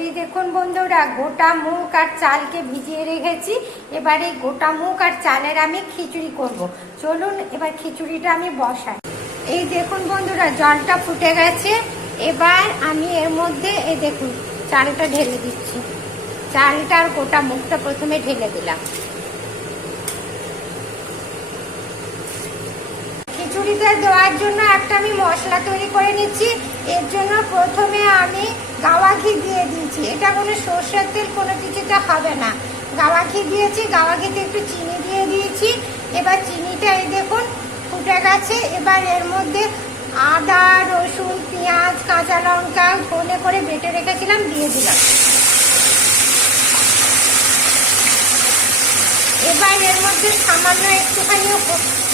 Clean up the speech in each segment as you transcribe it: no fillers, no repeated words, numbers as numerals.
এই দেখুন বন্ধুরা, গোটা মুগ আর চালকে ভিজিয়ে রেখেছি। এবার এই গোটা মুগ আর চালের আমি খিচুড়ি করব। চলুন এবার খিচুড়িটা আমি বসাই। এই দেখুন বন্ধুরা, জলটা ফুটে গেছে। এবার আমি এর মধ্যে এই দেখুন চালটা ঢেলে দিচ্ছি। চালটা আর গোটা মুগটা প্রথমে ঢেলে দিলাম। খিচুড়িতে দেওয়ার জন্য একটা আমি মশলা তৈরি করে নিচ্ছি। এর জন্য প্রথমে আমি গাওয়া ঘি দিয়ে দিয়েছি। এটা কোনো সর্ষের তেল কোনো কিছুতে হবে না। গাওয়া ঘি দিয়েছি, গাওয়া ঘিতে একটু চিনি দিয়ে দিয়েছি। এবার চিনিটা এই দেখুন ফুটে গেছে। এবার এর মধ্যে আদা, রসুন, পেঁয়াজ, কাঁচা লঙ্কা ধনে করে বেটে রেখেছিলাম দিয়ে দিলাম। এবার এর মধ্যে সামান্য একটুখানি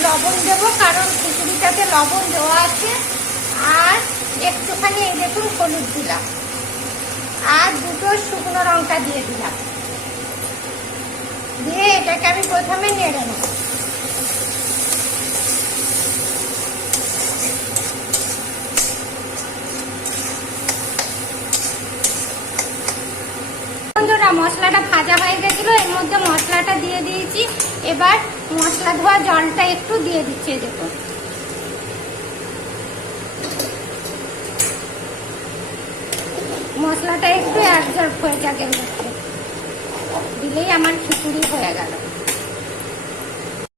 লবণ দেবো, কারণ খিচুড়িটাতে লবণ দেওয়া আছে। আর একটুখানি এই দেখুন হলুদ দিলাম, আর দুটো শুকনো লঙ্কা দিয়ে দিলাম। দিয়ে এটাকে আমি প্রথমে নেড়ে নেব। বন্ধুরা, মশলাটা ভাজা হয়ে গেছিল, এর মধ্যে মশলাটা দিয়ে দিয়েছি। এবার মশলা ধোয়া জলটা একটু দিয়ে দিচ্ছি। দেখুন মশলাটা একটু অ্যাবজর্ব হয়ে যাবে, দিলেই আমার খিচুড়ি হয়ে গেল।